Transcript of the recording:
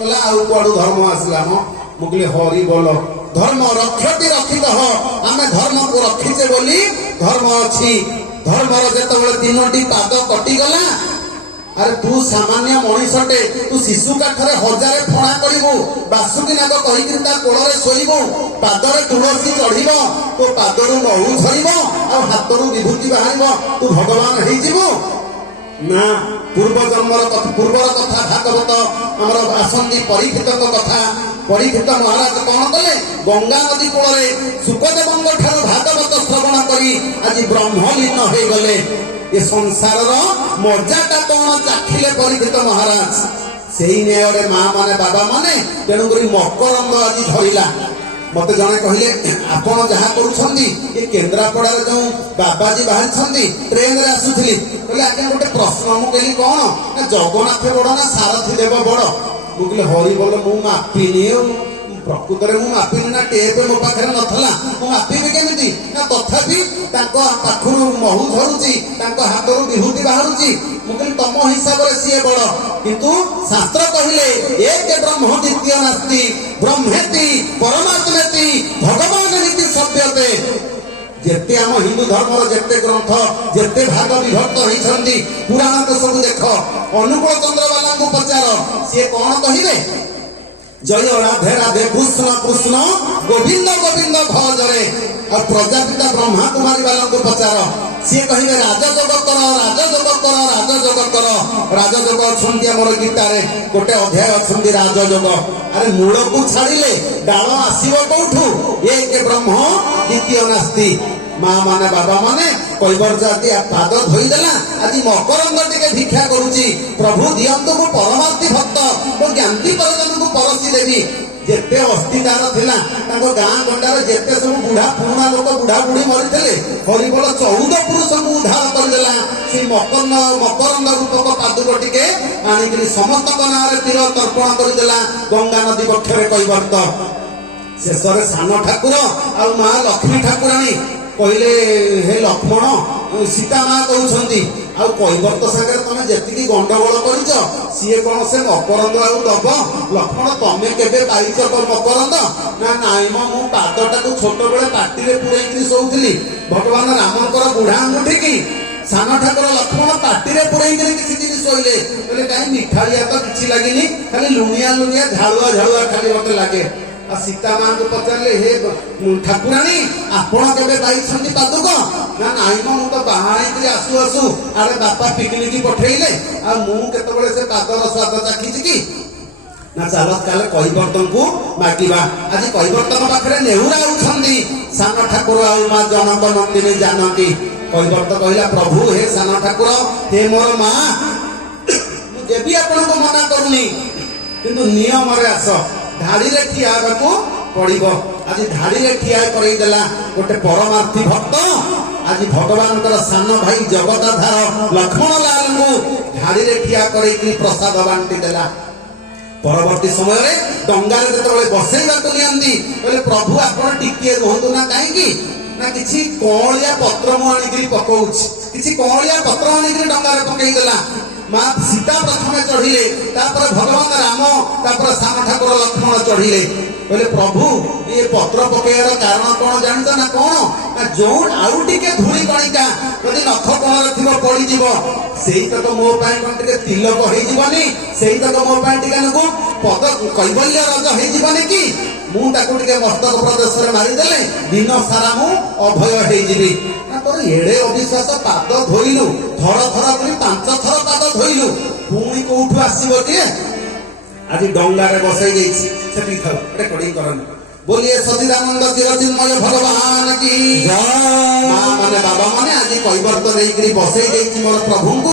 कुआड़ू धर्म आसला मुझे हरि बोल धर्म रक्षति रक्षित आम धर्म को रखीचे बोली धर्म अच्छी धर्मर जो तीनोटी पाद कटिगला अरे तू सामान्य मनीषटे तू शिशु काठरे हजारे फणा करू बासुकी नाग कहीकि कोड़े शोबू पादरे तुलसी चढ़ तो पादरू महू झर हाथ विभूति बाहर तू भगवान हो ना पूर्व जन्मर पूर्वर कथा भागवत आमर आसंदी परीक्षित कथा परीक्षित महाराज कौन कले गंगा नदी कूल सुखदेव भागवत श्रवण करी आज ब्रह्मलीन हो गले ये संसार मर्यादा कौन चाखिले परीक्षित महाराज से न्याय माँ माने बाबा माने तेणुक मकरंद आज झरला मत जड़े कहले आपण जहाँ कर केन्द्रापड़ा जो बाबाजी बाहरी ट्रेन रे आसुली कहले आज्ञा गोटे प्रश्न मुझे कौन ना जगन्नाथ बड़ ना सारथी देव बड़ मुझे हरि बोल मु मापिनी प्रकृत में मापिनी ना टेप मो पाखे नाला मापिबी केमी ना तथापि पाखु महू झरुची हाथ विभूति बाहर मुझे तम हिसाब से सी बड़ किंतु शास्त्र कहले एक ब्रह्म द्वितीय नास्ति ब्रह्मेति परमात्मेति भगवान नीति सत्यते जेते आम हिंदू धर्म जेते ग्रंथ जेते भाग विभक्त होती पुराण तो सब देख अनुकूल चंद्र बाला को पचार सी कौन कहे जय राधे राधे कृष्ण कृष्ण गोविंद गोविंद भजरे और प्रजापिता ब्रह्मा कुमारी वाला को पचार सी कहे राजयोग कर राजयोग कर राजयोग कर राजयोग अच्छा मोर गीतार गोटे अध्याय अच्छा राजयोग अरे मूल को छाड़िले डाल आसव कौठू एक ब्रह्म द्वितीय नास्ति माँ माने बाबा माने कैबर जाती पाद धोईदेला आज मकरंद टे भिक्षा करुची प्रभु दियंतु को परमार्थी भक्त तो ज्ञाति परिजन को परसी देवी जेते अस्थिदार थिला गाँ गंडार जेते सब बुढ़ा पुराणा लोक बुढ़ा बुढ़ी मरी हरिबोल 14 पुरुष को उद्धार करदेला से मकरंद रूपक पादुक टिके आनिक समस्त ना तीर तर्पण करदेला गंगा नदी पक्षरे कैवर्त शेष सान ठाकुर आ माँ लक्ष्मी ठाकुराणी कहले हे लक्ष्मण सीता माँ कहते कैवर्त सागर तुम जी गंडगोल कर सी कौन से मकरंद आउ दब लक्ष्मण तुम्हें केवे पाइच मकरंद ना नाइम मु पादटा को छोट बेले पार्टी पुरई शोली भगवान रामकर बुढ़ा अंगुठी की सान ठाकुर लक्ष्मण पार्टी पुरई किसी दिन शोले बोले कहीं मिठाड़िया तो किसी लगे खाली लुणिया लुणिया झाड़ुआ झाड़ुआ खाली मत लगे सीता माँ को पचारे हे ठाकुराणी आपण केवे पाई पादुक ना नाई मु तो बाहर आसु आसु आरे बापा पिकनिक पठेले आ मुझे से पादर स्वाद चाखी कि ना चल काले कैवर्तन को मागिबा आज कैवर्तन पाखे नेहुरा होती सान ठाकुर आ माँ जनक नंदिनी जानकी कैवर्त कहला प्रभु हे सान ठाकुर हे मोर माँ मुझे आपन को मना करूनी किंतु नियम रे आस धाड़ी रे ठिया को पड़िबो आज धाड़ी रे ठिया करईदेला गोटे परमार्थी भक्त आज भगवान सान भाई जगताधार लक्ष्मण लाल को धाड़ी रे ठिया करई प्रसाद बांटी देला परवर्ती समय रे डंगा रे जतबे बसैबा को नियंती बोले प्रभु आपण टिके रहंतु ना काहेकी ना किछि कोलिया पत्र मु आनी पकाउछ किछि कोलिया पत्र आनी डंगा रे पकई देला माँ सीता प्रथम चढ़िले भगवान राम सान ठाकुर लक्ष्मण चढ़िले बोले प्रभु ये पत्र पकड़ कारण कौन जानते ना कौन ना जो आउ टिके धूली कणिका जदि नख कणर थी पड़ीज से तक मो टे तिलक होनी से तक मो टे पद कैबल्य रज होनी कि मुझे मस्तक प्रदेश में मारिदेले दिन सारा मु अभय होजी तोर एड़े अविश्वास पाद धोइलु थर थर कर 5 थर पाद धोइलु पुणी कौठू आसब किए आज डंगारे बसई रेकर्डिंग करन बोलिए सचिदानंद चिरचिन्मय भगवान की जय माँ माने बाबा माने आज कैवर्त नहीं बसई मोर प्रभु को।